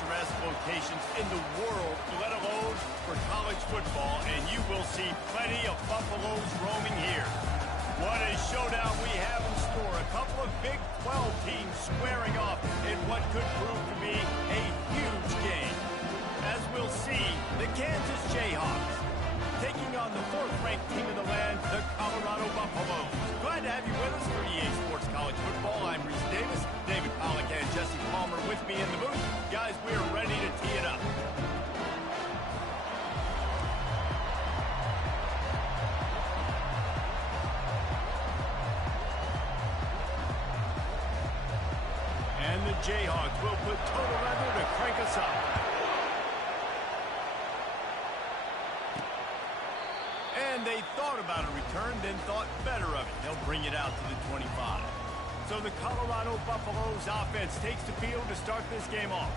picturesque locations in the world, let alone for college football, and you will see plenty of Buffaloes roaming here. What a showdown we have in store. A couple of Big 12 teams squaring off in what could prove to be a huge game. As we'll see, the Kansas Jayhawks taking on the fourth-ranked team in the land, the Colorado Buffaloes. Glad to have you with us for EA Sports College Football. I'm Reese Davis, David Pollack, and Jesse Palmer with me in the booth. Guys, we are ready to tee it up. And the Jayhawks will put total leather to crank us up. And they thought about a return, then thought better of it. They'll bring it out to the 25. So the Colorado Buffaloes offense takes the field to start this game off.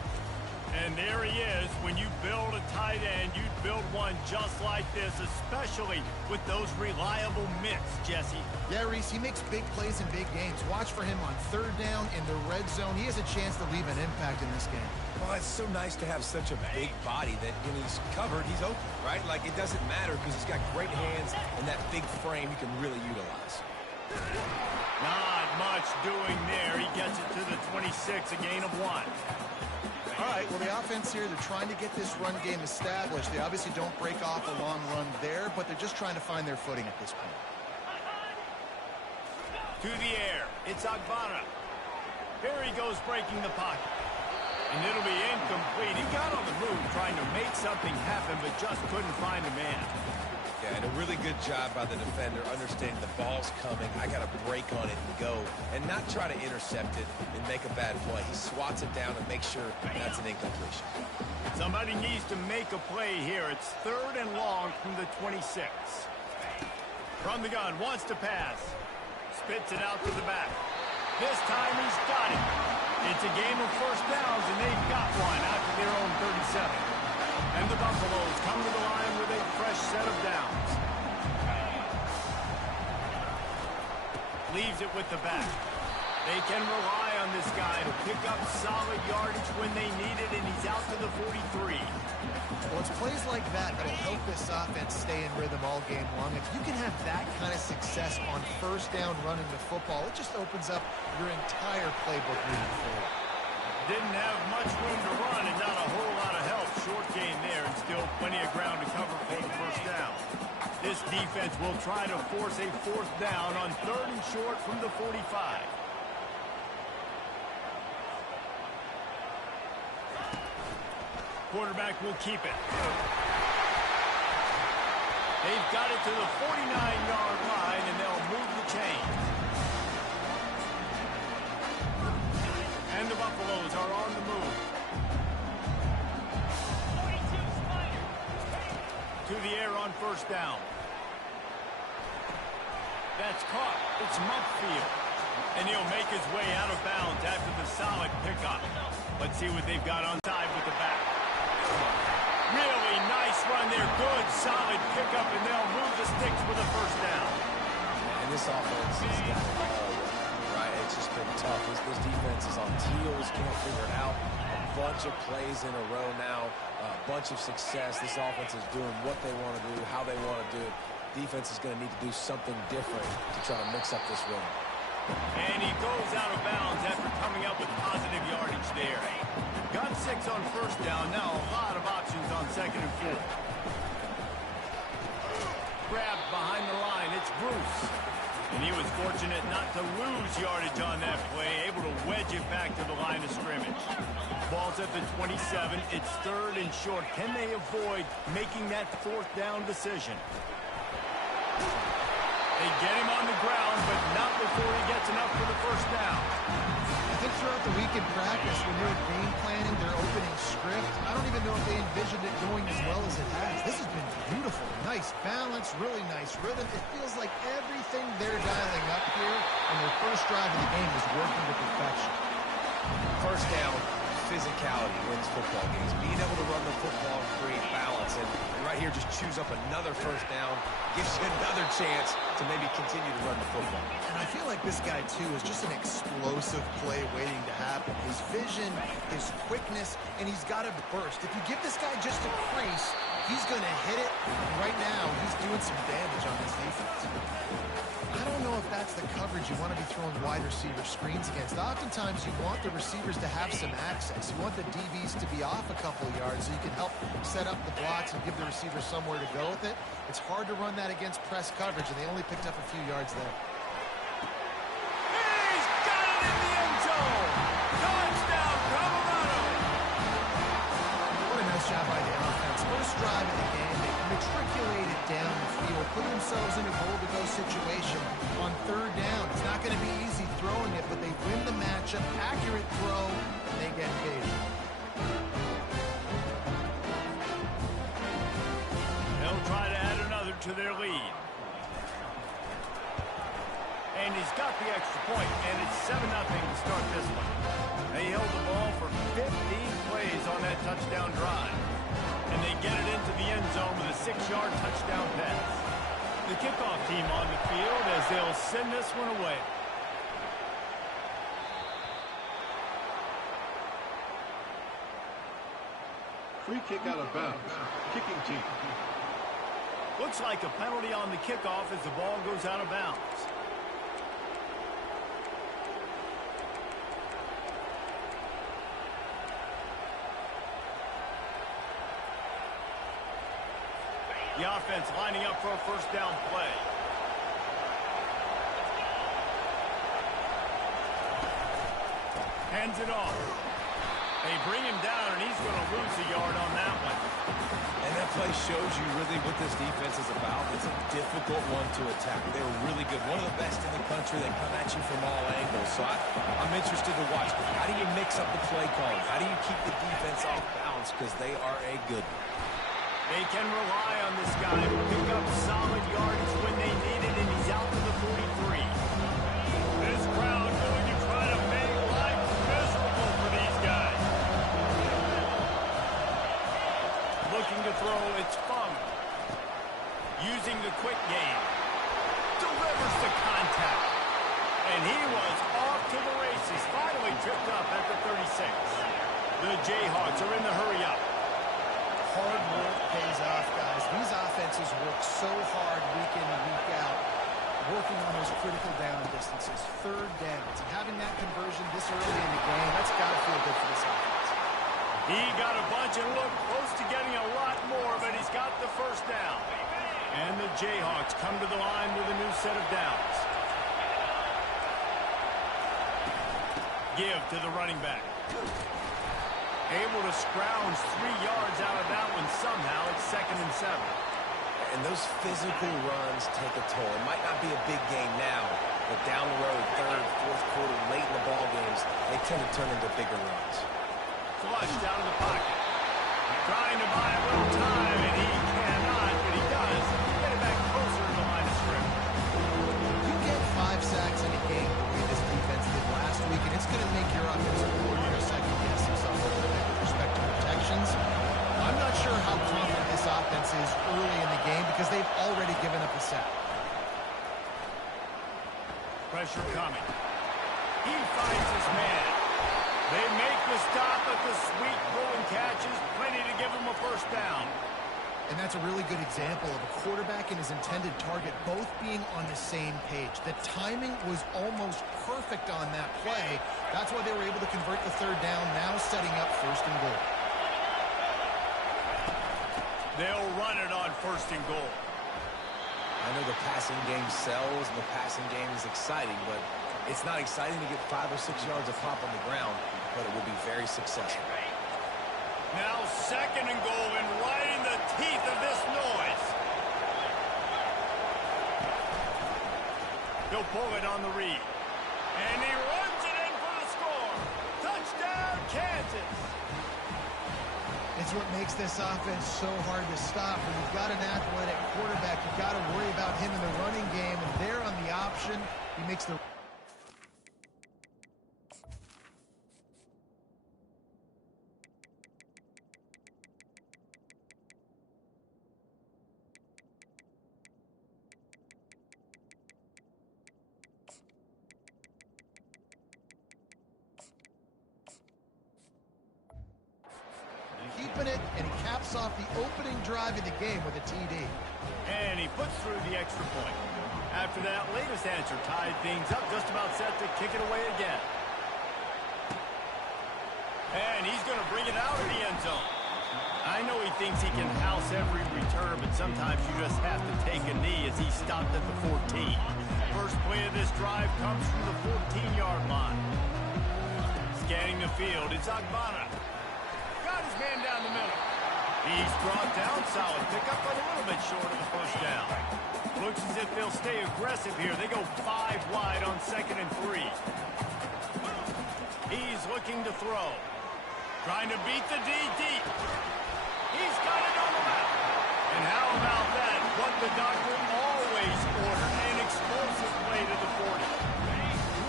And there he is. When you build a tight end, you'd build one just like this, especially with those reliable mitts, Jesse. Yeah, Reese, he makes big plays in big games. Watch for him on third down in the red zone. He has a chance to leave an impact in this game. Well, it's so nice to have such a big body that when he's covered, he's open, right? Like, it doesn't matter because he's got great hands and that big frame he can really utilize. Not much doing there. He gets it to the 26, a gain of 1. All right, well, the offense here, they're trying to get this run game established. They obviously don't break off a long run there, but they're just trying to find their footing at this point. To the air, it's Agbara. Here he goes breaking the pocket. And it'll be incomplete. He got on the move trying to make something happen, but just couldn't find a man. Yeah, and a really good job by the defender understanding the ball's coming. I got to break on it and go and not try to intercept it and make a bad play. He swats it down and makes sure that's an incompletion. Somebody needs to make a play here. It's third and long from the 26. From the gun, wants to pass. Spits it out to the back. This time he's got it. It's a game of first downs, and they've got one out to their own 37. And the Buffaloes come to the line with a fresh set of downs. Leaves it with the back. They can rely on this guy to pick up solid yardage when they need it, and he's out to the 43. Well, it's plays like that that'll help this offense stay in rhythm all game long. If you can have that kind of success on first down running the football, it just opens up your entire playbook moving forward. Didn't have much room to run and not a whole lot of help. Short gain there and still plenty of ground to cover for the first down. This defense will try to force a fourth down on third and short from the 45. Quarterback will keep it. They've got it to the 49-yard line, and they'll move the chains. And the Buffaloes are on the move. To the air on first down. That's caught. It's Mumpfield. And he'll make his way out of bounds after the solid pickup. Let's see what they've got on side with the back. Really nice run there. Good, solid pickup, and they'll move the sticks with a first down. And this offense has got it all right. It's just been tough. This defense is on heels, can't figure it out. A bunch of plays in a row now, a bunch of success. This offense is doing what they want to do, how they want to do it. Defense is going to need to do something different to try to mix up this rhythm. And he goes out of bounds after coming up with positive yardage there. Got 6 on first down. Now a lot of options on second and 4. Grabbed behind the line. It's Bruce. And he was fortunate not to lose yardage on that play, able to wedge it back to the line of scrimmage. Ball's at the 27. It's third and short. Can they avoid making that fourth down decision? They get him on the ground, but not before he gets enough for the first down. I think throughout the week in practice, when they're game planning their opening script, I don't even know if they envisioned it going as well as it has. This has been beautiful. Nice balance, really nice rhythm. It feels like everything they're dialing up here on their first drive of the game is working to perfection. First down, physicality wins football games. Being able to run the football and create balance. And right here, just choose up another first down. Gives you another chance to to maybe continue to run the football. And I feel like this guy, too, is just an explosive play waiting to happen. His vision, his quickness, and he's got a burst. If you give this guy just a crease, he's going to hit it. Right now, he's doing some damage on this defense. I don't know if that's the coverage you want to be throwing wide receiver screens against. Oftentimes, you want the receivers to have some access. You want the DBs to be off a couple of yards so you can help set up the blocks and give the receiver somewhere to go with it. It's hard to run that against press coverage, and they only picked up a few yards there. He's got it in the end zone. Touchdown, Colorado. What a nice job by the offense. First drive of the game, they matriculated down the field, put themselves in a goal-to-go situation on third down. It's not going to be easy throwing it, but they win the matchup. Accurate throw, and they get paid. They'll try to add another to their lead. And he's got the extra point, and it's 7-0 to start this one. They held the ball for 15 plays on that touchdown drive. And they get it into the end zone with a 6-yard touchdown pass. The kickoff team on the field as they'll send this one away. Free kick out of bounds. Kicking team. Looks like a penalty on the kickoff as the ball goes out of bounds. The offense lining up for a first down play. Hands it off. They bring him down, and he's going to lose a yard on that one. And that play shows you really what this defense is about. It's a difficult one to attack. They're really good. One of the best in the country. They come at you from all angles. So I'm interested to watch. How do you mix up the play calling? How do you keep the defense off balance? Because they are a good one. They can rely on this guy to pick up solid yardage when they need it, and he's out to the 43. This crowd going to try to make life miserable for these guys. Looking to throw, it's Fung. Using the quick game. Delivers the contact. And he was off to the races. Finally tripped up at the 36. The Jayhawks are in the hurry-up. Hard work pays off, guys. These offenses work so hard week in and week out, working on those critical down distances, third downs, and having that conversion this early in the game, that's got to feel good for this offense. He got a bunch and looked close to getting a lot more, but he's got the first down. And the Jayhawks come to the line with a new set of downs. Give to the running back. Able to scrounge 3 yards out of that one somehow. It's 2nd and 7. And those physical runs take a toll. It might not be a big game now, but down the road, third, fourth quarter, late in the ball games, they tend to turn into bigger runs. Flushed out of the pocket. Trying to buy a little time, and he cannot, but he does. Get it back closer to the line of scrimmage. You get 5 sacks in a game the way this defense did last week, and it's going to make your offensive coordinator second-guess himself a little bit with respect to protections. I'm not sure how confident this offense is early in the game because they've already given up a sack. Pressure coming. He finds his man. They make the stop, but the sweet throwing catch is plenty to give him a first down. And that's a really good example of a quarterback and his intended target both being on the same page. The timing was almost perfect on that play. That's why they were able to convert the third down, now setting up 1st and goal. They'll run it on 1st and goal. I know the passing game sells and the passing game is exciting, but it's not exciting to get 5 or 6 yards of pop on the ground, but it will be very successful. Now 2nd and goal, and right in the teeth of this noise. He'll pull it on the read. And he runs it in for the score. Touchdown, Kansas. It's what makes this offense so hard to stop. When you've got an athletic quarterback, you've got to worry about him in the running game, and there on the option, he makes the caps off the opening drive of the game with a TD. And he puts through the extra point. After that latest answer tied things up, just about set to kick it away again. And he's going to bring it out of the end zone. I know he thinks he can house every return, but sometimes you just have to take a knee as he stopped at the 14. First play of this drive comes from the 14-yard line. Scanning the field, it's Agbana. Got his man down the middle. He's brought down, solid pickup, but a little bit short of the first down. Looks as if they'll stay aggressive here. They go 5 wide on 2nd and 3. He's looking to throw. Trying to beat the D deep. He's got it on the map. And how about that? What the doctor always ordered. An explosive play to the 40.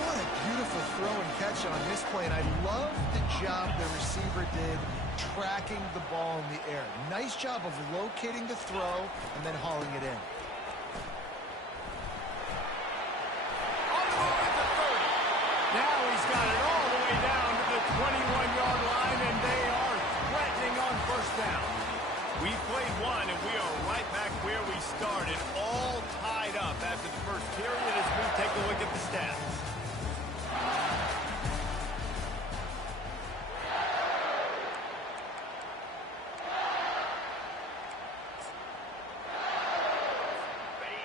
What a beautiful throw and catch on this play. And I love the job the receiver did tracking the ball in the air. Nice job of locating the throw and then hauling it in. On the move at the 30. Now he's got it all the way down to the 21-yard line, and they are threatening on first down. We played one, and we are right back where we started, all tied up after the first period as we take a look at the stats.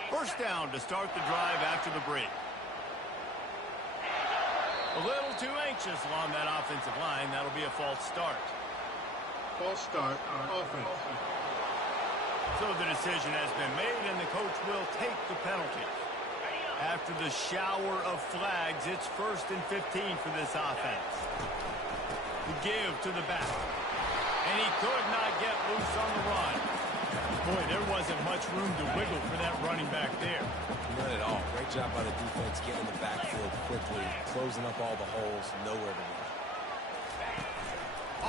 First down to start the drive after the break. A little too anxious along that offensive line. That'll be a false start. False start on offense. So the decision has been made, and the coach will take the penalty. After the shower of flags, it's 1st and 15 for this offense. The give to the back. And he could not get loose on the run. Boy, there wasn't much room to wiggle for that running back there. None at all. Great job by the defense getting in the backfield quickly, closing up all the holes, nowhere to run.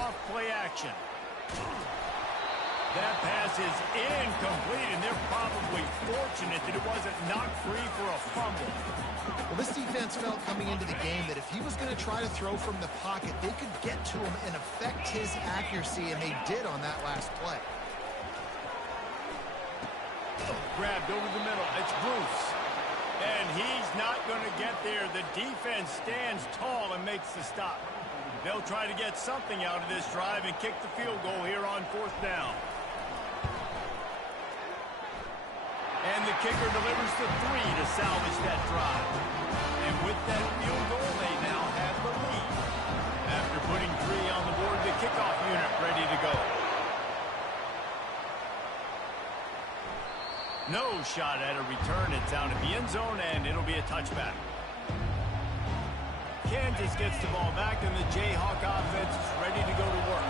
Off play action. That pass is incomplete, and they're probably fortunate that it wasn't knocked free for a fumble. Well, this defense felt coming into the game that if he was going to try to throw from the pocket, they could get to him and affect his accuracy, and they did on that last play. Grabbed over the middle. It's Bruce. And he's not going to get there. The defense stands tall and makes the stop. They'll try to get something out of this drive and kick the field goal here on 4th down. And the kicker delivers the 3 to salvage that drive. And with that field goal, they now have the lead. After putting 3 on the board, the kickoff unit ready to go. No shot at a return. It's out of the end zone, and it'll be a touchback. Kansas gets the ball back, and the Jayhawk offense is ready to go to work.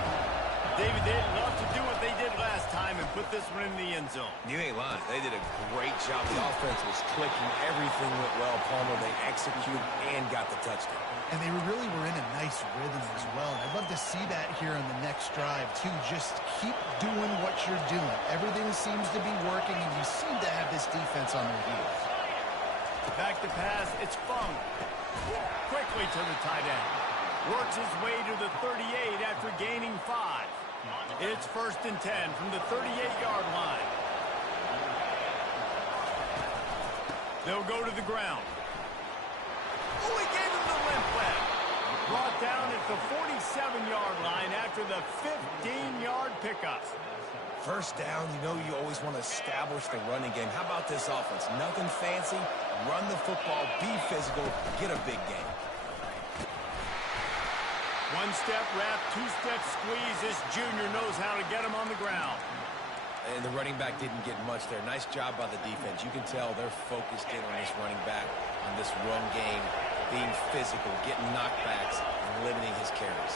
David, they'd love to do what they did last time and put this one in the end zone. You ain't lying. They did a great job. The offense was clicking. Everything went well. Palmer, they executed and got the touchdown. And they really were in a nice rhythm as well. And I'd love to see that here on the next drive, too. Just keep doing what you're doing. Everything seems to be working, and you seem to have this defense on their heels. Back to pass. It's Fung. Quickly to the tight end. Works his way to the 38 after gaining 5. It's 1st and 10 from the 38-yard line. They'll go to the ground. Oh, he gave him the limp leg. Brought down at the 47-yard line after the 15-yard pickup. First down, you know you always want to establish the running game. How about this offense? Nothing fancy. Run the football, be physical, get a big game. One-step wrap, two-step squeeze. This junior knows how to get him on the ground. And the running back didn't get much there. Nice job by the defense. You can tell they're focused in on this running back, on this run game, being physical, getting knockbacks, and limiting his carries.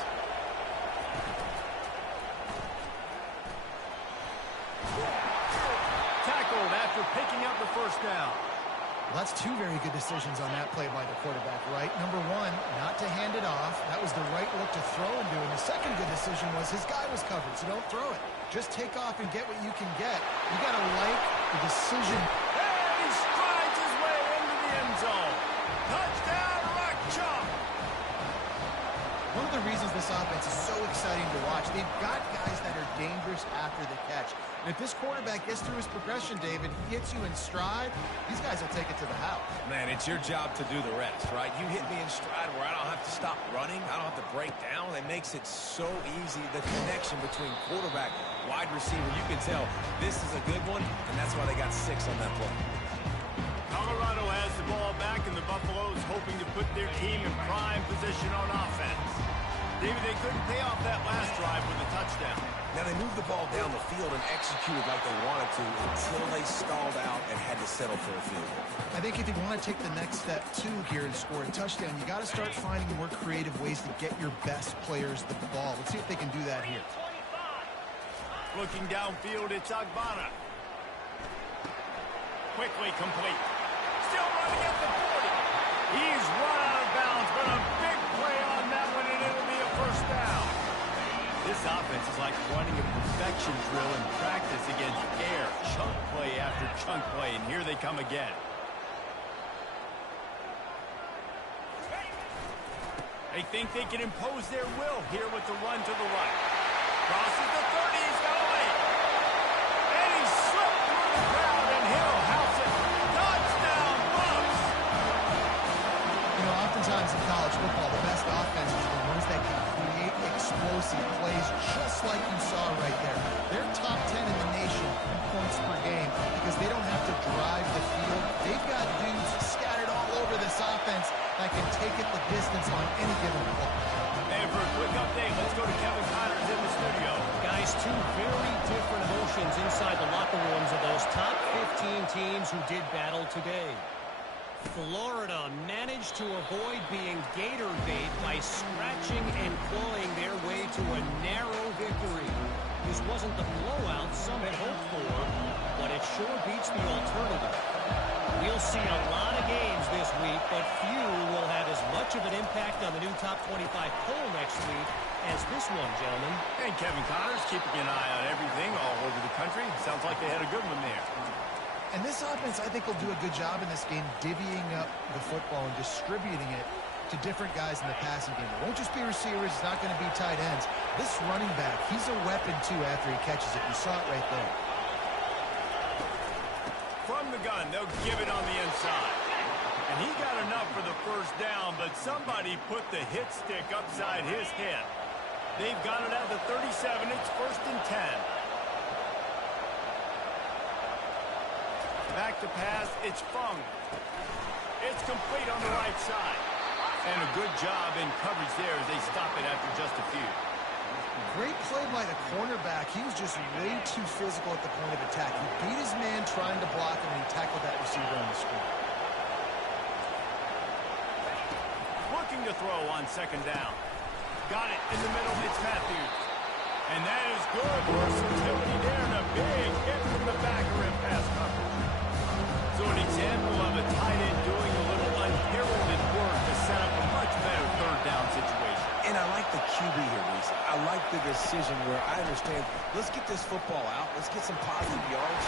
Tackled after picking up the first down. Well, that's 2 very good decisions on that play by the quarterback, right? Number 1, not to hand it off. That was the right look to throw into. And the second good decision was his guy was covered, so don't throw it. Just take off and get what you can get. You got to like the decision. And he strides his way into the end zone. Touchdown, Rock Chalk. One of of the reasons this offense is so exciting to watch. They've got guys that are dangerous after the catch. And if this quarterback gets through his progression, David, he hits you in stride, these guys will take it to the house. Man, it's your job to do the rest, right? You hit me in stride where I don't have to stop running. I don't have to break down. It makes it so easy. The connection between quarterback, wide receiver, you can tell this is a good one, and that's why they got 6 on that play. Colorado has the ball back, and the Buffaloes hoping to put their team in prime position on offense. David, they couldn't pay off that last drive with a touchdown. Now, they moved the ball down the field and executed like they wanted to until they stalled out and had to settle for a field goal. I think if you want to take the next step, too, here and score a touchdown, you got to start finding more creative ways to get your best players the ball. Let's see if they can do that here. Looking downfield, it's Agbana. Quickly complete. Still running at the 40. He's run out of bounds, but a big play on that one, and it'll be a first down. This offense is like running a perfection drill in practice against air. Chunk play after chunk play, and here they come again. They think they can impose their will here with the run to the right. Crosses the 30, he's got away. And he slipped through the crowd, and he'll house it. Touchdown, Bucks! You know, oftentimes in college football, the best offenses are the ones that can create explosive plays, just like you saw right there. They're top 10 in the nation in points per game because they don't have to drive the field. They've got dudes scattered all over this offense that can take it the distance on any given play. And for a quick update, let's go to Kevin Connors in the studio. Guys, 2 very different emotions inside the locker rooms of those top 15 teams who did battle today. Florida managed to avoid being gator bait by scratching and clawing their way to a narrow victory. This wasn't the blowout some had hoped for, but it sure beats the alternative. We'll see a lot of games this week, but few will have as much of an impact on the new top 25 poll next week as this one, gentlemen. And Kevin Connors keeping an eye on everything all over the country. Sounds like they had a good one there. And this offense, I think, will do a good job in this game divvying up the football and distributing it to different guys in the passing game. It won't just be receivers. It's not going to be tight ends. This running back, he's a weapon, too, after he catches it. You saw it right there. From the gun, they'll give it on the inside. And he got enough for the first down, but somebody put the hit stick upside his head. They've got it at the 37. It's 1st and 10. Back to pass, it's Fung. It's complete on the right side. And a good job in coverage there as they stop it after just a few. Great play by the cornerback. He was just way too physical at the point of attack. He beat his man trying to block him, and he tackled that receiver on the screen. Looking to throw on 2nd down. Got it in the middle, it's Matthews. And that is good versatility there, and a big hit from the backer in pass coverage. So an example of a tight end doing a little unheralded work to set up a much better 3rd down situation. And I like the QB here, Reese. I like the decision where I understand, let's get this football out. Let's get some positive yards.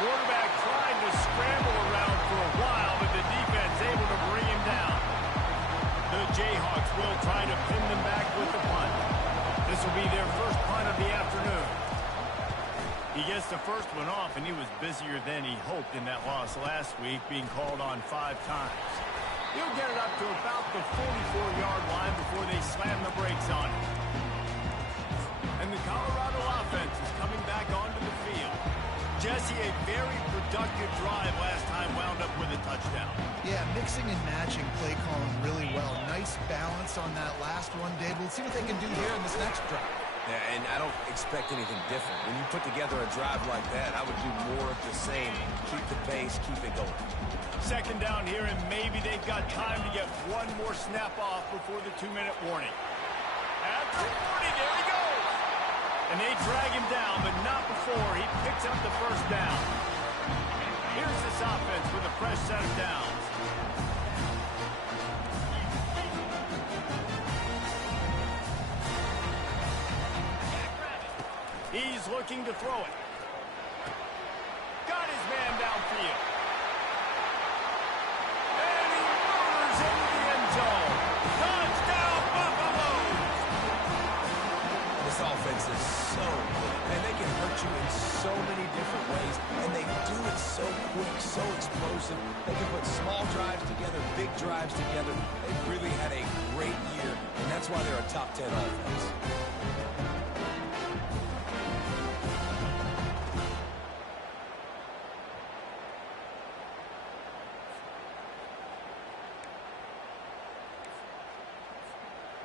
Quarterback tried to scramble around for a while, but the defense able to bring him down. The Jayhawks will try to pin them back with the punt. This will be their first punt of the afternoon. He gets the first one off, and he was busier than he hoped in that loss last week, being called on 5 times. He'll get it up to about the 44-yard line before they slam the brakes on it. And the Colorado offense is coming back onto the field. Jesse, a very productive drive last time wound up with a touchdown. Yeah, mixing and matching play calling really well. Nice balance on that last one, Dave. We'll see what they can do here in this next drive. Yeah, and I don't expect anything different. When you put together a drive like that, I would do more of the same. Keep the pace, keep it going. 2nd down here, and maybe they've got time to get one more snap off before the 2-minute warning. After 40, there he goes. And they drag him down, but not before he picks up the first down. Here's this offense with a fresh set of downs. He's looking to throw it. Got his man downfield. And he murders into the end zone. Touchdown, Buffaloes! so good. And they can hurt you in so many different ways, and they do it so quick, so explosive. They can put small drives together, big drives together. They've really had a great year, and that's why they're a top 10 offense.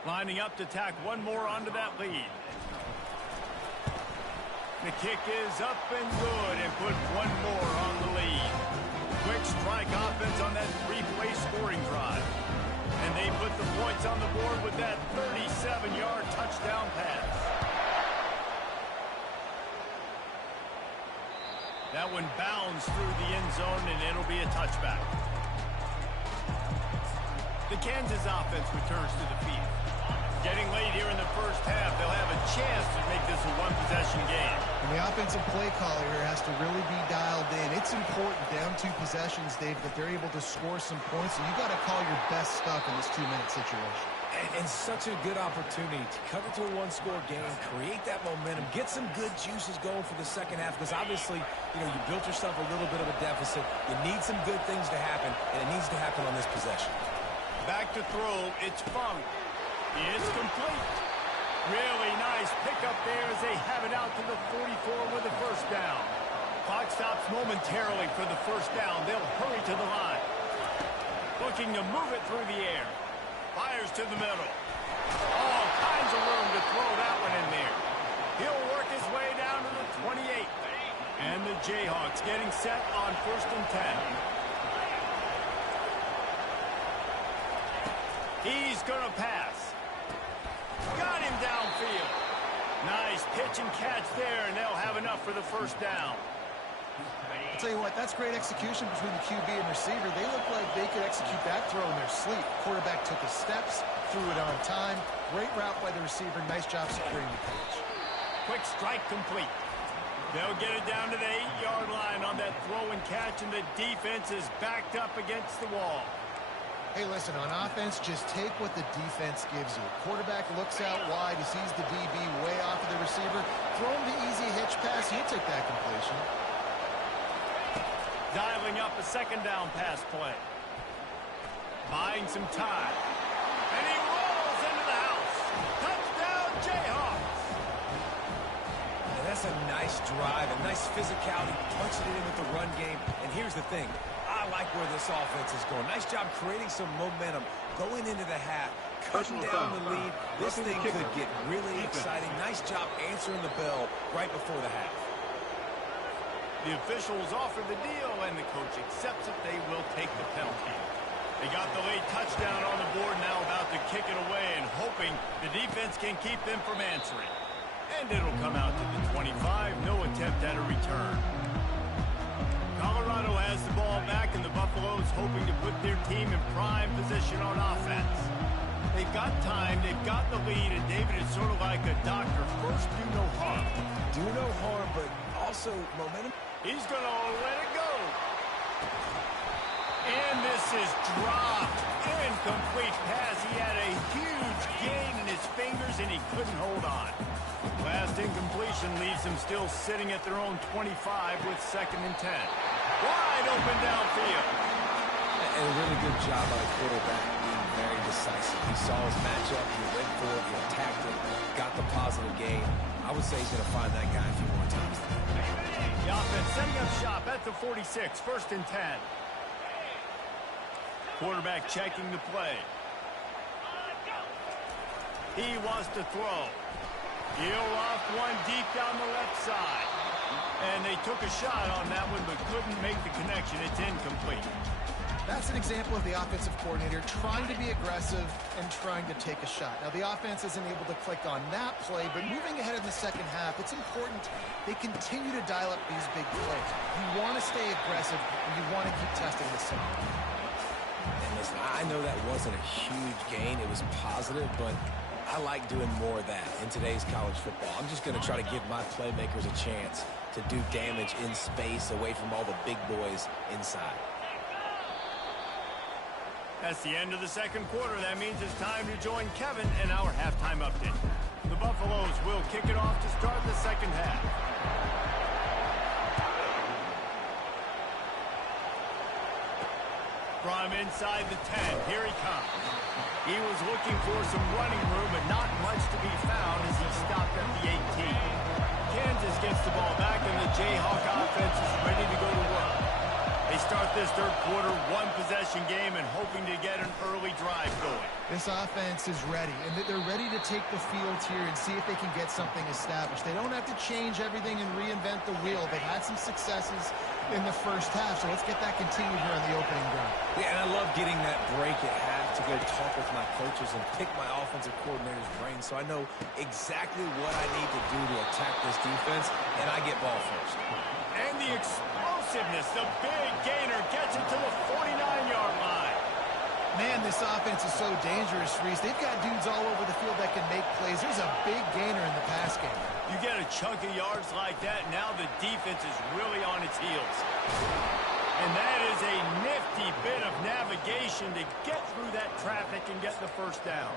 Lining up to tack one more onto that lead. The kick is up and good and put one more on the lead. Quick strike offense on that three-play scoring drive. And they put the points on the board with that 37-yard touchdown pass. That one bounds through the end zone, and it'll be a touchback. The Kansas offense returns to the field. Getting late here in the first half, they'll have a chance to make this a one-possession game. And the offensive play caller here has to really be dialed in. It's important down 2 possessions, Dave, that they're able to score some points. So you got to call your best stuff in this 2-minute situation. And such a good opportunity to cut into a one-score game, create that momentum, get some good juices going for the second half, because obviously, you built yourself a little bit of a deficit. You need some good things to happen, and it needs to happen on this possession. Back to throw, it's Funk. It's complete. Really nice pickup there as they have it out to the 44 with the first down. Clock stops momentarily for the first down. They'll hurry to the line. Looking to move it through the air. Fires to the middle. All kinds of room to throw that one in there. He'll work his way down to the 28. And the Jayhawks getting set on 1st and 10. He's going to pass. Got him downfield. Nice pitch and catch there, and they'll have enough for the first down. I'll tell you what, that's great execution between the QB and receiver. They look like they could execute that throw in their sleep. Quarterback took his steps, threw it on time. Great route by the receiver. Nice job securing the catch. Quick strike complete. They'll get it down to the 8-yard line on that throw and catch, and the defense is backed up against the wall. Hey, listen, on offense, just take what the defense gives you. Quarterback looks out wide. He sees the DB way off of the receiver. Throw him the easy hitch pass. He'll take that completion. Dialing up a second down pass play. Buying some time. And he rolls into the house. Touchdown, Jayhawks. And that's a nice drive, a nice physicality, punching it in with the run game. And here's the thing. I like where this offense is going. Nice job creating some momentum going into the half, cutting down the lead. This thing could get really exciting. Nice job answering the bell right before the half. The officials offer the deal, and the coach accepts it. They will take the penalty. They got the late touchdown on the board, now about to kick it away and hoping the defense can keep them from answering. And it'll come out to the 25. No attempt at a return. Colorado has the ball back, and the Buffaloes hoping to put their team in prime position on offense. They've got time, they've got the lead, and David is sort of like a doctor. First, do no harm. Do no harm, but also momentum. He's going to let it go. And this is dropped. Incomplete pass. He had a huge gain in his fingers, and he couldn't hold on. Last incompletion leaves them still sitting at their own 25 with 2nd and 10. Wide open downfield. And a really good job by the quarterback being very decisive. He saw his matchup, he went for it, he attacked it, got the positive gain. I would say he's going to find that guy a few more times. The offense setting up shop at the 46, 1st and 10. Quarterback checking the play. He wants to throw. He'll off one deep down the left side. And they took a shot on that one but couldn't make the connection. It's incomplete. That's an example of the offensive coordinator trying to be aggressive and trying to take a shot. Now, the offense isn't able to click on that play, but moving ahead in the second half, it's important they continue to dial up these big plays. You want to stay aggressive, and you want to keep testing the center. And listen, I know that wasn't a huge gain. It was positive, but I like doing more of that in today's college football. I'm just going to try to give my playmakers a chance to do damage in space away from all the big boys inside. That's the end of the second quarter. That means it's time to join Kevin in our halftime update. The Buffaloes will kick it off to start the second half. From inside the 10, here he comes. He was looking for some running room, but not much to be found as he stopped at the 18. Kansas gets the ball back, and the Jayhawk offense is ready to go to work. They start this third quarter one-possession game and hoping to get an early drive going. This offense is ready, and they're ready to take the field here and see if they can get something established. They don't have to change everything and reinvent the wheel. They've had some successes in the first half, so let's get that continued here on the opening drive. Yeah, and I love getting that break at half to go talk with my coaches and pick my offensive coordinator's brain so I know exactly what I need to do to attack this defense, and I get ball first. And the explosiveness, the big gainer gets it to the 49-yard line. Man, this offense is so dangerous, Reese. They've got dudes all over the field that can make plays. There's a big gainer in the pass game. You get a chunk of yards like that, now the defense is really on its heels. And that is a nifty bit of navigation to get through that traffic and get the first down.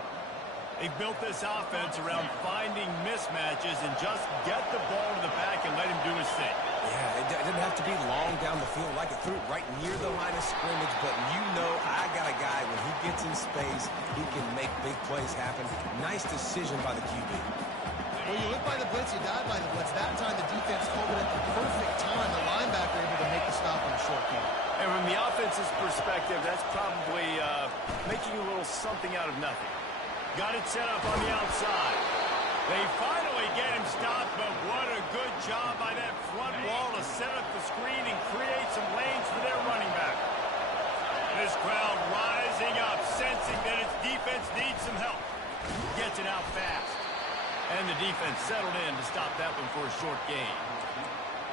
They've built this offense around finding mismatches and just get the ball to the back and let him do his thing. Yeah, it didn't have to be long down the field. Like it threw it right near the line of scrimmage, but you know I got a guy, when he gets in space, he can make big plays happen. Nice decision by the QB. Well, you live by the blitz, you die by the blitz. That time the defense called it at the perfect time. The linebacker able to make the stop on a short game. And from the offense's perspective, that's probably making a little something out of nothing. Got it set up on the outside. They finally get him stopped, but what a good job by that front wall to set up the screen and create some lanes for their running back. This crowd rising up, sensing that its defense needs some help. Gets it out fast. And the defense settled in to stop that one for a short gain.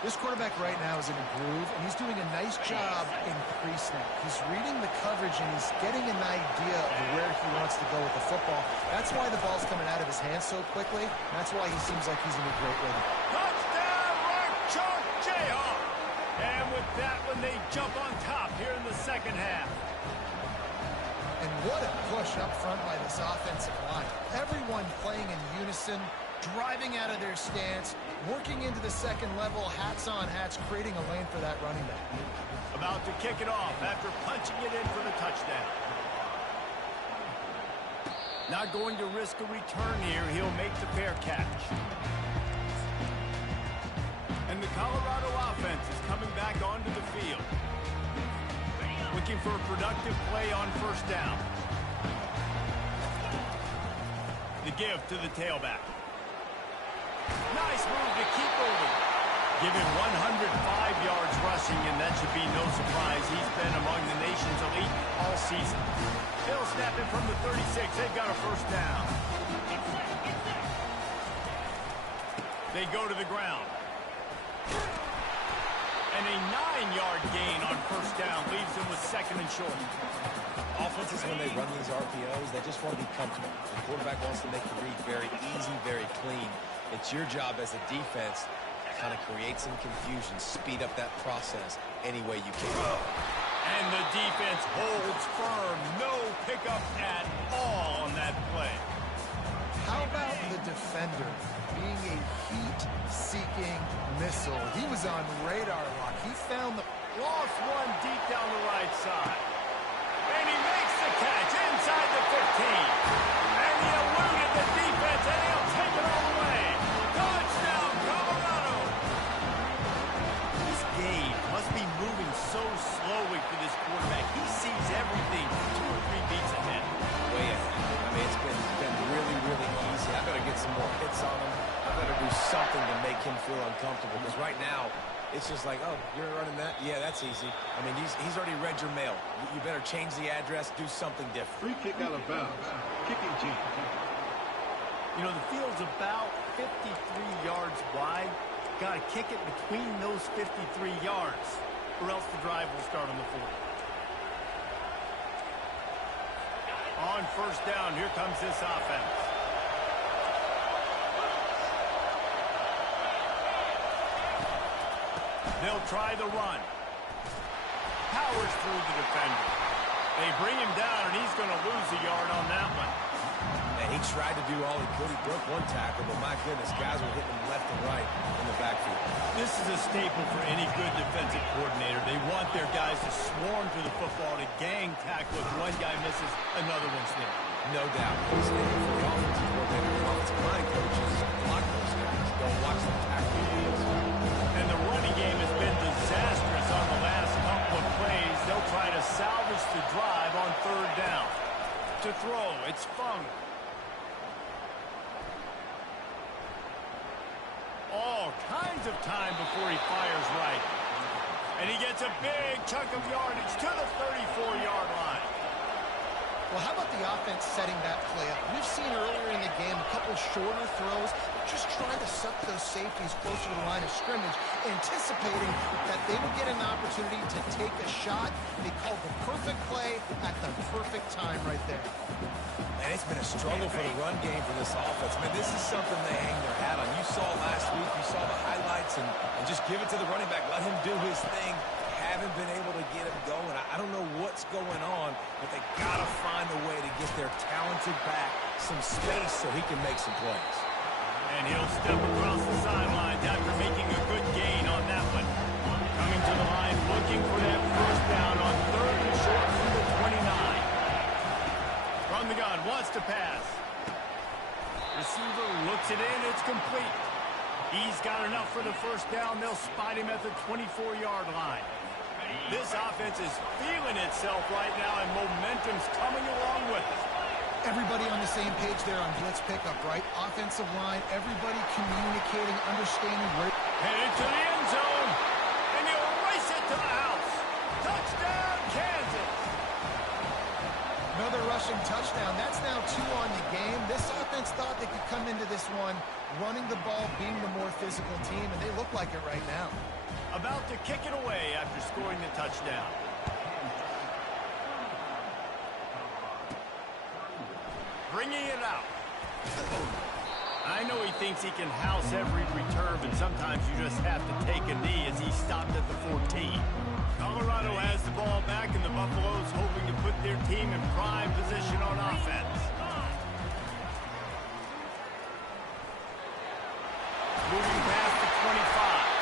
This quarterback right now is in a groove, and he's doing a nice job in pre-snap. He's reading the coverage, and he's getting an idea of where he wants to go with the football. That's why the ball's coming out of his hands so quickly. That's why he seems like he's in a great rhythm. Touchdown, right chunk, Jayhawk! And with that one, they jump on top here in the second half. And what a push up front by this offensive line. Everyone playing in unison, driving out of their stance, working into the second level, hats on hats, creating a lane for that running back. About to kick it off after punching it in for the touchdown. Not going to risk a return here. He'll make the fair catch. And the Colorado offense is coming back onto the field. Looking for a productive play on first down. The give to the tailback. Nice move to keep moving. Give him 105 yards rushing, and that should be no surprise. He's been among the nation's elite all season. They'll snap it from the 36. They've got a first down. They go to the ground. And a 9-yard gain on first down leaves them with second and short. Offenses, when they run these RPOs, they just want to be comfortable. The quarterback wants to make the read very easy, very clean. It's your job as a defense to kind of create some confusion, speed up that process any way you can. And the defense holds firm. No pickup at all on that play. How about the defender being a heat-seeking missile? He was on radar lock. He found the... Lost one deep down the right side. And he makes the catch inside the 15. And he eluded the defense, and he'll take it all the way. Touchdown, Colorado! This game must be moving so slowly for this quarterback. He sees everything 2 or 3 beats ahead. Way ahead. I mean, it's been really, really easy. I better get some more hits on him. I better do something to make him feel uncomfortable, because right now, it's just like, oh, you're running that? Yeah, that's easy. I mean, he's already read your mail. You better change the address, do something different. Free kick out of bounds. Kicking team. You know, the field's about 53 yards wide. Got to kick it between those 53 yards, or else the drive will start on the 40. On first down, here comes this offense. They'll try the run. Powers through the defender. They bring him down, and he's going to lose a yard on that one. And He tried to do all he could. He broke one tackle, but my goodness, guys were hitting him left and right in the backfield. This is a staple for any good defensive coordinator. They want their guys to swarm through the football to gang tackle. If one guy misses, another one's there. No doubt. It's for the offensive coordinator and offensive line coaches. Block those guys. Don't watch them tackle. And the running game has been disastrous on the last couple of plays. They'll try to salvage the drive on third down. To throw, it's Fung. All kinds of time before he fires right. And he gets a big chunk of yardage to the 34-yard line. Well, how about the offense setting that play up? We've seen earlier in the game a couple shorter throws, just trying to suck those safeties closer to the line of scrimmage, anticipating that they would get an opportunity to take a shot. They called the perfect play at the perfect time right there. And it's been a struggle for the run game for this offense. Man, this is something they hang their hat on. You saw last week, you saw the highlights, and just give it to the running back. Let him do his thing. Haven't been able to get him going. I don't know what's going on, but they got to find a way to get their talented back some space so he can make some plays. And he'll step across the sidelines after making a good gain on that one. Coming to the line, looking for that first down on third and short from the 29. From the gun, wants to pass. Receiver looks it in, it's complete. He's got enough for the first down. They'll spot him at the 24-yard line. This offense is feeling itself right now, and momentum's coming along with it. Everybody on the same page there on blitz pickup, right? Offensive line, everybody communicating, understanding where... Headed to the end zone, and he'll race it to the house. Touchdown, Kansas! Another rushing touchdown. That's now 2 on the game. This offense thought they could come into this one running the ball, being the more physical team, and they look like it right now. About to kick it away after scoring the touchdown. Bringing it out. I know he thinks he can house every return, but sometimes you just have to take a knee as he stopped at the 14. Colorado has the ball back, and the Buffaloes hoping to put their team in prime position on offense. Moving past the 25.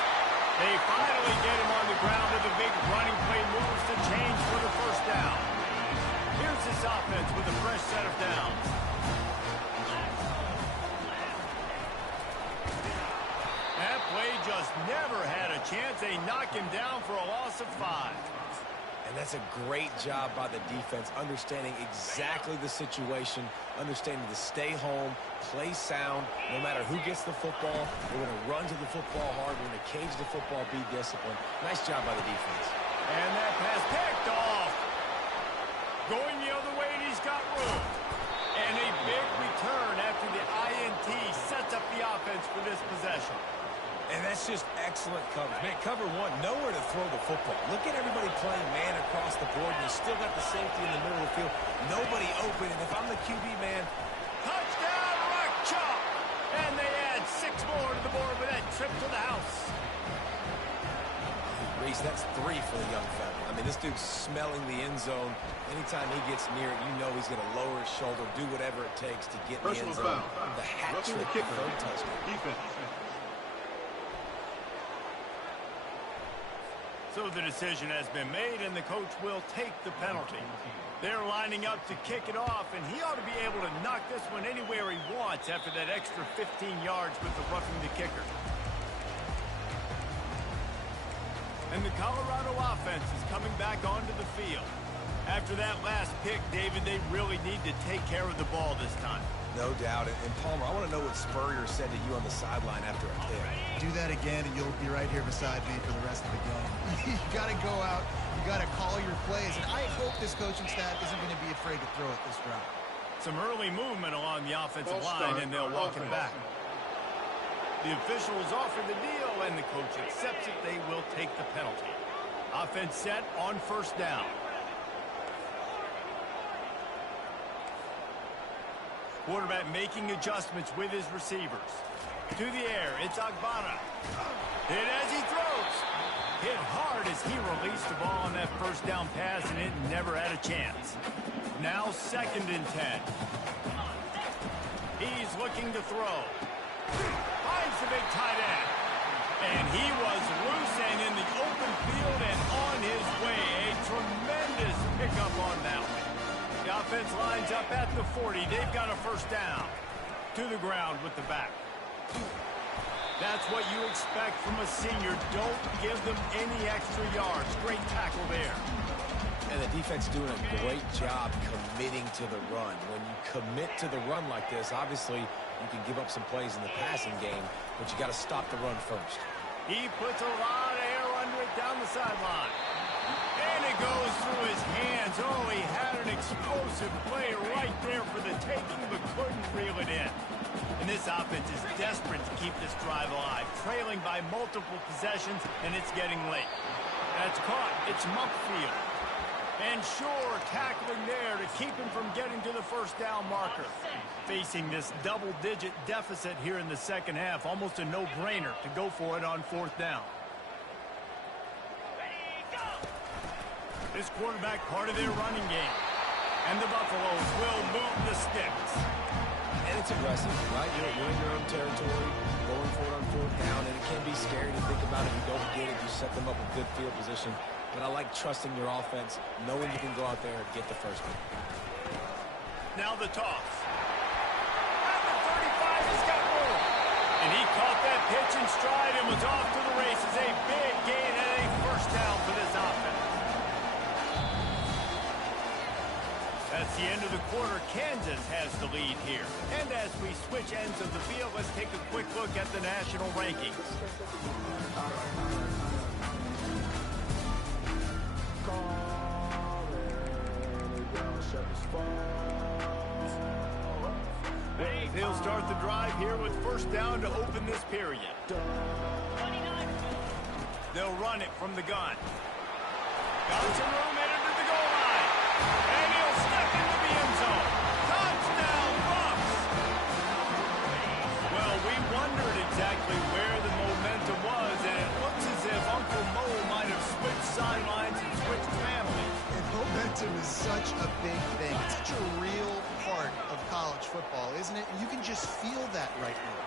They finally get him on the ground with a big running play moves to change for the first down. Here's this offense with a fresh set of downs. That play just never had a chance. They knock him down for a loss of 5. And that's a great job by the defense, understanding exactly the situation, understanding to stay home, play sound. No matter who gets the football, we're going to run to the football hard. We're going to cage the football, be disciplined. Nice job by the defense. And that pass picked off. Going the other way, and he's got room. And a big return after the INT sets up the offense for this possession. And that's just excellent coverage. Man, cover one, nowhere to throw the football. Look at everybody playing man across the board, and you still got the safety in the middle of the field. Nobody open, and if I'm the QB, man... Touchdown, Rock Chalk! And they add 6 more to the board with that trip to the house. Reese, that's 3 for the young fella. I mean, this dude's smelling the end zone. Anytime he gets near it, you know he's going to lower his shoulder, do whatever it takes to get in the end zone. The hat trick, third touchdown. Defense. So the decision has been made, and the coach will take the penalty. They're lining up to kick it off, and he ought to be able to knock this one anywhere he wants after that extra 15 yards with the roughing the kicker. And the Colorado offense is coming back onto the field. After that last pick, David, they really need to take care of the ball this time. No doubt. And Palmer, I want to know what Spurrier said to you on the sideline after a kick. Do that again, and you'll be right here beside me for the rest of the game. You got to go out. You got to call your plays. And I hope this coaching staff isn't going to be afraid to throw it this route. Some early movement along the offensive line, and they'll walk it back. The officials offer the deal, and the coach accepts it. They will take the penalty. Offense set on first down. Quarterback making adjustments with his receivers. To the air, it's Agbana. Hit as he throws. Hit hard as he released the ball on that first down pass, and it never had a chance. Now 2nd and 10. He's looking to throw. Finds the big tight end. And he was loose and in the open field and on his way. A tremendous pickup on that one. The offense lines up at the 40. They've got a first down. To the ground with the back. That's what you expect from a senior. Don't give them any extra yards. Great tackle there. And the defense doing a great job committing to the run. When you commit to the run like this, obviously you can give up some plays in the passing game, but you got to stop the run first. He puts a lot of air under it down the sideline. And it goes through his hands. Oh, he had an explosive play right there for the taking, but couldn't reel it in. And this offense is desperate to keep this drive alive, trailing by multiple possessions, and it's getting late. That's caught. It's Memphis. And sure, tackling there to keep him from getting to the first down marker. Facing this double-digit deficit here in the second half, almost a no-brainer to go for it on fourth down. This quarterback part of their running game. And the Buffaloes will move the sticks. And it's aggressive, right? You're in your own territory, going for it on fourth down, and it can be scary to think about if you don't get it. You set them up with good field position. But I like trusting your offense, knowing you can go out there and get the first one. Now the toss. At the 35, he's got room. And he caught that pitch in stride and was off to the races. A big gain and a first down for this offense. That's the end of the quarter. Kansas has the lead here. And as we switch ends of the field, let's take a quick look at the national rankings. They'll start the drive here with first down to open this period. They'll run it from the gun. Got some room headed to the goal line. And he'll step into the end zone. Touchdown, Bucks! Well, we wondered exactly where the momentum was, and it looks as if Uncle Mo might have switched sidelines and switched families. And momentum is such a big thing. It's such a real part of college football, isn't it? And you can just feel that right now.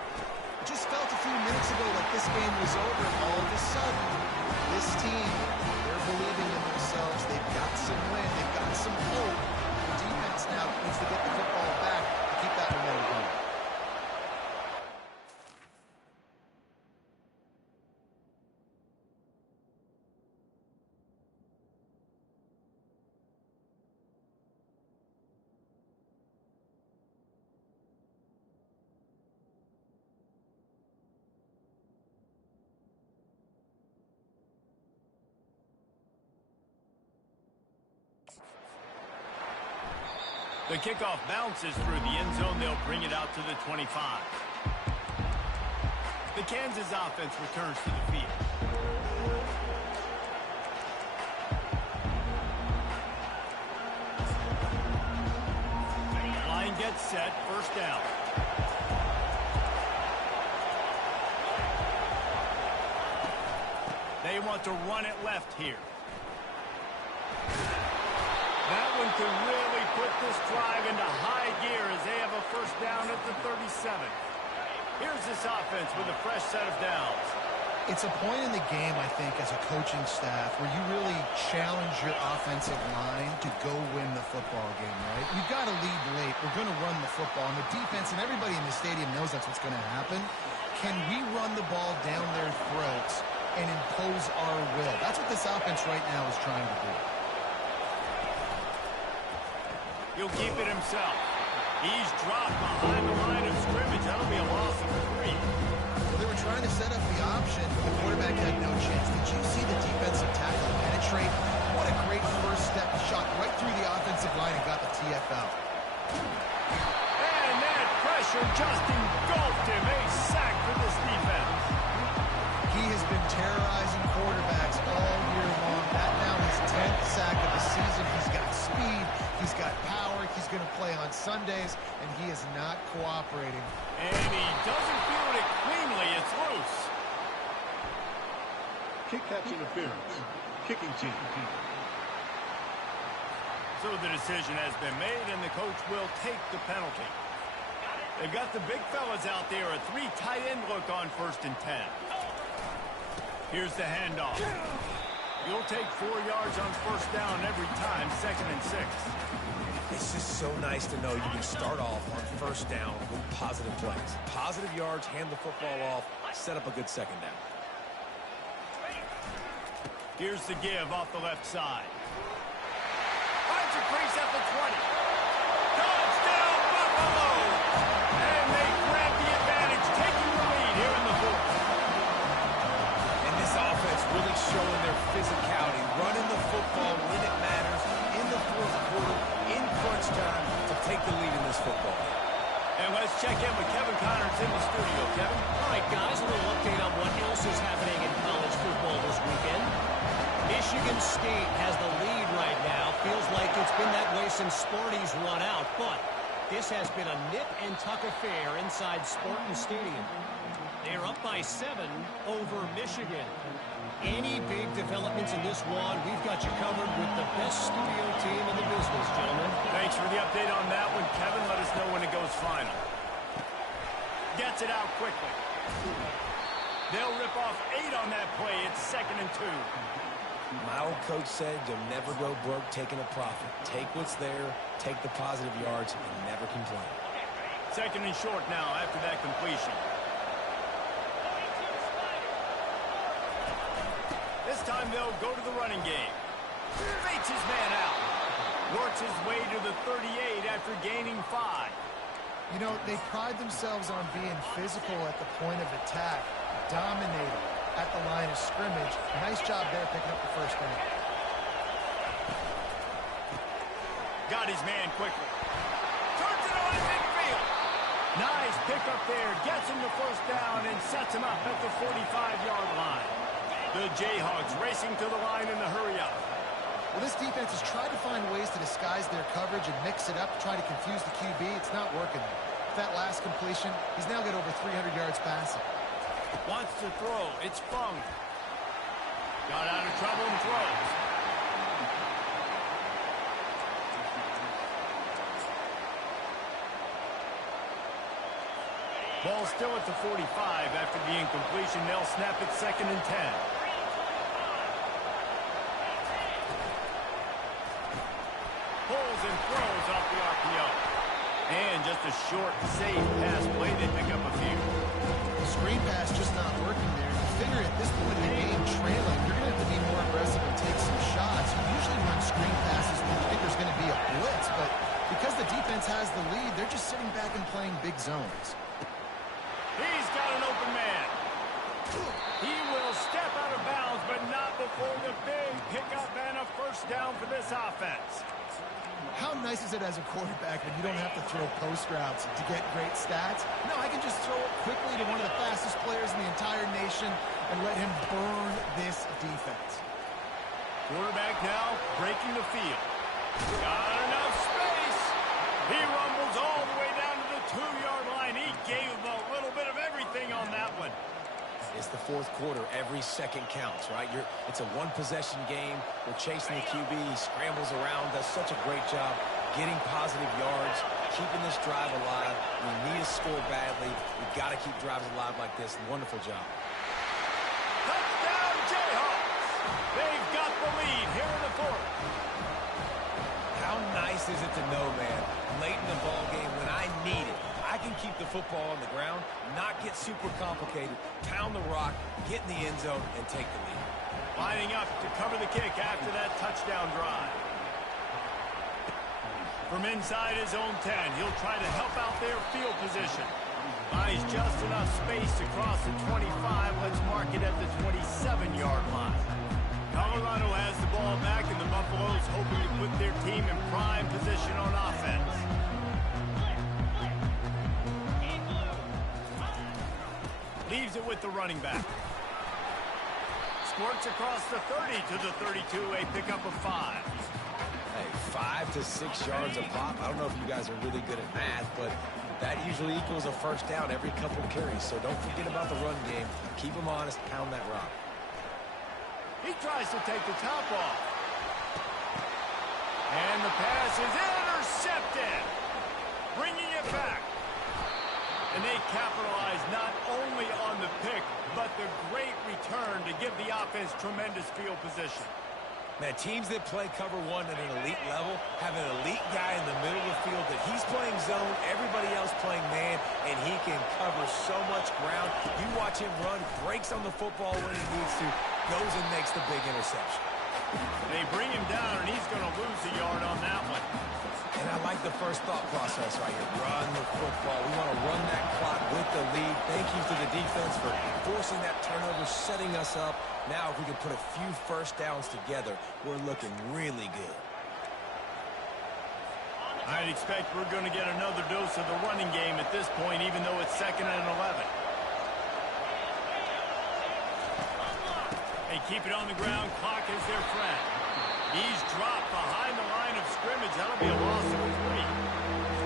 It just felt a few minutes ago like this game was over, and all of a sudden, this team, they're believing in themselves. They've got some wind. They've got some hope. The defense now needs to get the football back to keep that momentum going. The kickoff bounces through the end zone. They'll bring it out to the 25. The Kansas offense returns to the field. Line gets set. First down. They want to run it left here. That one could really put this drive into high gear as they have a first down at the 37. Here's this offense with a fresh set of downs. It's a point in the game, I think, as a coaching staff where you really challenge your offensive line to go win the football game, right? You've got to lead late. We're going to run the football. And the defense and everybody in the stadium knows that's what's going to happen. Can we run the ball down their throats and impose our will? That's what this offense right now is trying to do. He'll keep it himself. He's dropped behind the line of scrimmage. That'll be a loss of 3. Well, they were trying to set up the option. The quarterback had no chance. Did you see the defensive tackle penetrate? What a great first step. He shot right through the offensive line and got the TFL. And that pressure just engulfed him. A sack for this defense. He has been terrorizing quarterbacks all year long. That now his 10th sack of the season. He's got speed. He's got power. He's going to play on Sundays, and he is not cooperating. And he doesn't field it cleanly. It's loose. Kick catch interference. Kicking team. So the decision has been made, and the coach will take the penalty. They've got the big fellas out there. A 3 tight end look on 1st and 10. Here's the handoff. You'll take 4 yards on 1st down every time, 2nd and 6. It's just so nice to know you can start off on 1st down with positive plays. Positive yards, hand the football off, set up a good 2nd down. Here's the give off the left side. Finds a crease at the 20. Touchdown, Buffalo! And they grab the advantage, taking the lead here in the 4th. And this offense really showing their physicality, running the football when it matters in the 4th quarter, in crunch time, to take the lead in this football game. And let's check in with Kevin Connors in the studio. Kevin? All right, guys, a little update on what else is happening in college football this weekend. Michigan State has the lead right now. Feels like it's been that way since Sparty's run out, but this has been a nip-and-tuck affair inside Spartan Stadium. They're up by 7 over Michigan. Any big developments in this one, we've got you covered with the best studio team in the business, gentlemen. Thanks for the update on that one, Kevin. Let us know when it goes final. Gets it out quickly. They'll rip off 8 on that play. It's 2nd and 2. My old coach said you'll never go broke taking a profit. Take what's there, take the positive yards, and never complain. 2nd and short now after that completion. This time they'll go to the running game. Fakes his man out. Works his way to the 38 after gaining 5. You know, they pride themselves on being physical at the point of attack, dominating at the line of scrimmage. Nice job there picking up the 1st down. Got his man quickly. Turns it on in midfield. Nice pickup there. Gets him the 1st down and sets him up at the 45-yard line. The Jayhawks racing to the line in the hurry-up. Well, this defense has tried to find ways to disguise their coverage and mix it up, try to confuse the QB. It's not working. That last completion, he's now got over 300 yards passing. Wants to throw. It's Fung. Got out of trouble and throws. Ball still at the 45 after the incompletion. They'll snap it 2nd and 10. Pulls and throws off the RPO. And just a short, safe pass play. They pick up a few. Screen pass just not working there. You figure at this point in the game, trailing, you're going to have to be more aggressive and take some shots. You usually run screen passes when you think there's going to be a blitz, but because the defense has the lead, they're just sitting back and playing big zones. He's got an open man. He will step out of bounds, but not before the big pickup and a 1st down for this offense. How nice is it as a quarterback when you don't have to throw post routes to get great stats? No, I can just throw it quickly to one of the fastest players in the entire nation and let him burn this defense. Quarterback now breaking the field. Got enough space. He rumbles all the way down to the 2-yard line. He gave him a little bit of everything on that one. It's the 4th quarter. Every second counts, right? It's a one-possession game. We're chasing the QB. He scrambles around, does such a great job getting positive yards, keeping this drive alive. We need a score badly. We've got to keep drives alive like this. Wonderful job. Touchdown, Jayhawks. They've got the lead here in the 4th. How nice is it to know, man, late in the ball game when I need it, I can keep the football on the ground, not get super complicated, pound the rock, get in the end zone, and take the lead. Lining up to cover the kick after that touchdown drive. From inside his own 10, he'll try to help out their field position. Buys just enough space to cross the 25. Let's mark it at the 27-yard line. Colorado has the ball back, and the Buffaloes hoping to put their team in prime position on offense. Leaves it with the running back. Squirts across the 30 to the 32, a pickup of 5. Hey, 5 to 6 yards a pop. I don't know if you guys are really good at math, but that usually equals a 1st down every couple of carries. So don't forget about the run game. Keep them honest, pound that rock. He tries to take the top off. And the pass is intercepted. Bringing it back. And they capitalize not only on the pick, but the great return to give the offense tremendous field position. Man, teams that play cover one at an elite level have an elite guy in the middle of the field that he's playing zone, everybody else playing man, and he can cover so much ground. You watch him run, breaks on the football when he needs to, goes and makes the big interception. They bring him down, and he's going to lose a yard on that one. And I like the first thought process right here. Run the football. We want to run that clock with the lead. Thank you to the defense for forcing that turnover, setting us up. Now, if we can put a few first downs together, we're looking really good. I'd expect we're going to get another dose of the running game at this point, even though it's 2nd and 11. They keep it on the ground. Clock is their friend. He's dropped behind the line of scrimmage. That'll be a loss of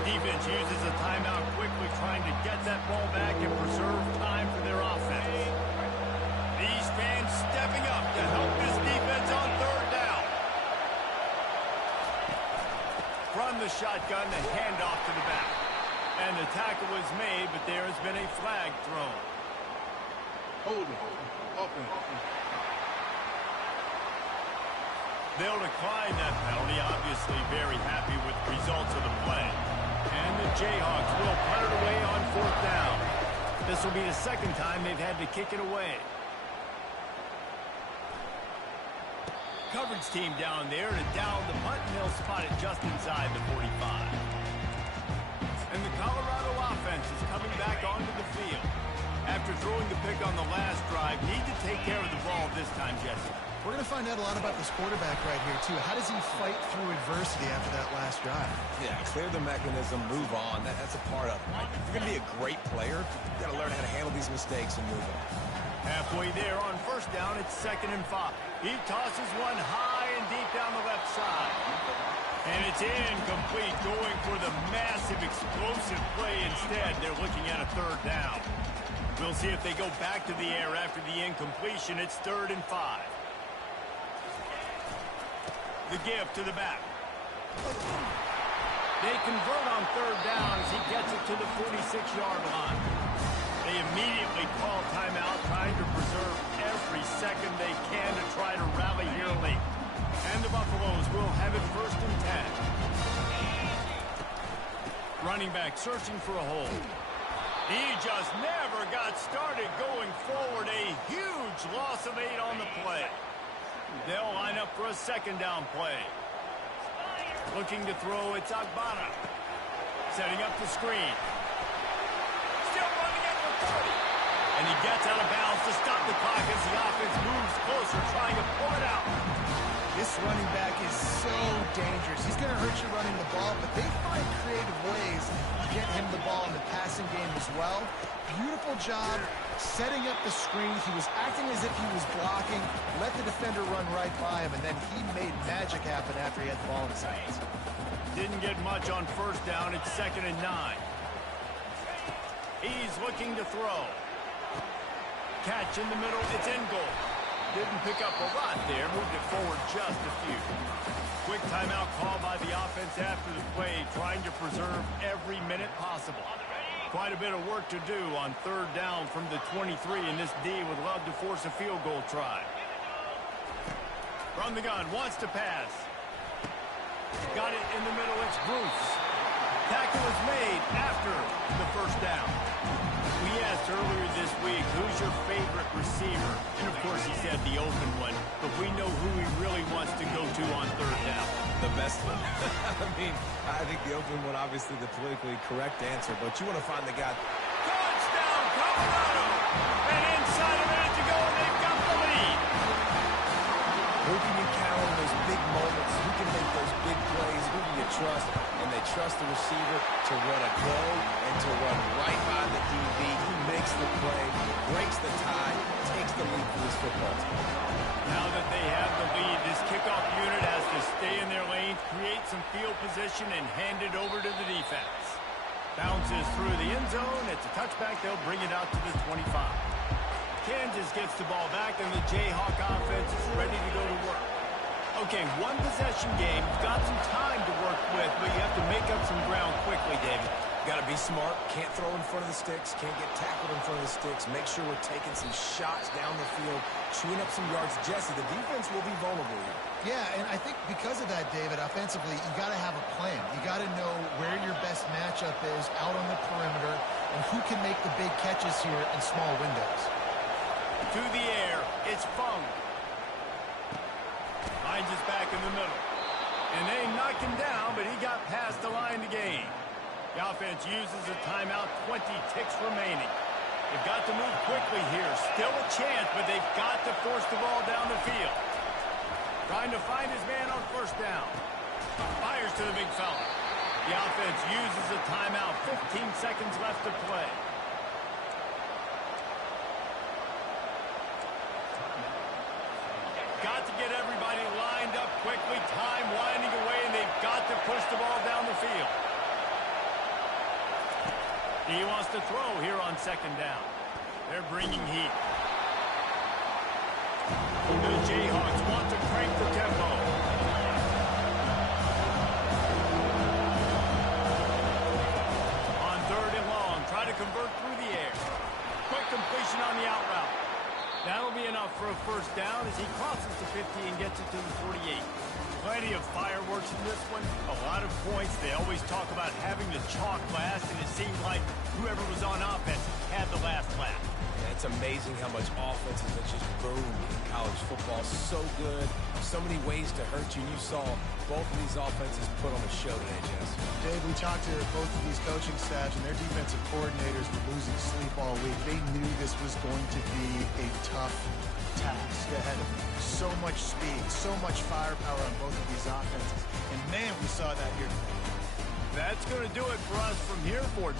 3. Defense uses a timeout quickly, trying to get that ball back and preserve time for their offense. These fans stepping up to help this defense on 3rd down. From the shotgun, the handoff to the back. And the tackle was made, but there has been a flag thrown. Holding. Offense. They'll decline that penalty, obviously very happy with the results of the play. And the Jayhawks will punt it away on 4th down. This will be the 2nd time they've had to kick it away. Coverage team down there to down the punt, and they'll spot it just inside the 45. And the Colorado offense is coming back onto the field. After throwing the pick on the last drive, need to take care of the ball this time, Jesse. We're going to find out a lot about this quarterback right here, too. How does he fight through adversity after that last drive? Yeah, clear the mechanism, move on. That's a part of it, right? If you're going to be a great player, you've got to learn how to handle these mistakes and move on. Halfway there on 1st down, it's 2nd and 5. He tosses one high and deep down the left side. And it's incomplete, going for the massive explosive play instead. They're looking at a 3rd down. We'll see if they go back to the air after the incompletion. It's 3rd and 5. The give to the back. They convert on 3rd down as he gets it to the 46-yard line. They immediately call timeout, trying to preserve every second they can to try to rally here late. And the Buffaloes will have it 1st and 10. Running back searching for a hole. He just never got started going forward. A huge loss of 8 on the play. They'll line up for a 2nd down play. Looking to throw, it's Agbana. Setting up the screen. Still running at the 30. And he gets out of bounds to stop the clock as the offense moves closer, trying to pull it out. This running back is so dangerous. He's going to hurt you running the ball, but they find creative ways to get him the ball in the passing game as well. Beautiful job setting up the screen. He was acting as if he was blocking, let the defender run right by him, and then he made magic happen after he had the ball in his hands. Didn't get much on 1st down. It's 2nd and 9. He's looking to throw. Catch in the middle. It's in goal. Didn't pick up a lot there. Moved it forward just a few. Quick timeout call by the offense after the play, trying to preserve every minute possible. Quite a bit of work to do on 3rd down from the 23, and this D would love to force a field goal try. From the gun, wants to pass. Got it in the middle, it's Bruce. Tackle is made after the 1st down. We asked earlier this week, who's your favorite receiver? And of course he said the open one, but we know who he really wants to go to on 3rd down. The best one. I mean, I think the open one, obviously the politically correct answer, but you want to find the guy. Touchdown, Colorado! And inside a minute to go, and they've got the lead. Who can you count on those big moments? Who can make those big plays? Who do you trust? And they trust the receiver to run a go and to run right by the DB. He makes the play, breaks the tie, takes the lead for this football team. Now that they have the lead, this kickoff unit has to stay in their lanes, create some field position, and hand it over to the defense. Bounces through the end zone. It's a touchback. They'll bring it out to the 25. Kansas gets the ball back, and the Jayhawk offense is ready to go to work. Okay, one possession game. You've got some time to work with, but you have to make up some ground quickly, David. Got to be smart. Can't throw in front of the sticks. Can't get tackled in front of the sticks. Make sure we're taking some shots down the field, chewing up some yards. Jesse, the defense will be vulnerable here. Yeah, and I think because of that, David, offensively, you got to have a plan. You got to know where your best matchup is out on the perimeter and who can make the big catches here in small windows. To the air, it's Fung. Finds his back in the middle. And they knocked him down, but he got past the line to gain. The offense uses a timeout, 20 ticks remaining. They've got to move quickly here. Still a chance, but they've got to force the ball down the field. Trying to find his man on first down. Fires to the big fella. The offense uses a timeout, 15 seconds left to play. Got to get everybody lined up quickly. Time winding away, and they've got to push the ball down the field. He wants to throw here on second down. They're bringing heat. The Jayhawks want to crank the tempo. On third and long, try to convert through the air. Quick completion on the out route. That'll be enough for a first down as he crosses the 50 and gets it to the 48. Plenty of fireworks in this one. A lot of points. They always talk about having the chalk last, and it seemed like whoever was on offense had the last laugh. Yeah, it's amazing how much offenses that just boom in college football. So good. So many ways to hurt you. And you saw both of these offenses put on a show today, Jess. Dave, we talked to both of these coaching staffs, and their defensive coordinators were losing sleep all week. They knew this was going to be a tough task ahead of them. So much speed, so much firepower on both of these offenses. And, man, we saw that here. That's going to do it for us from here for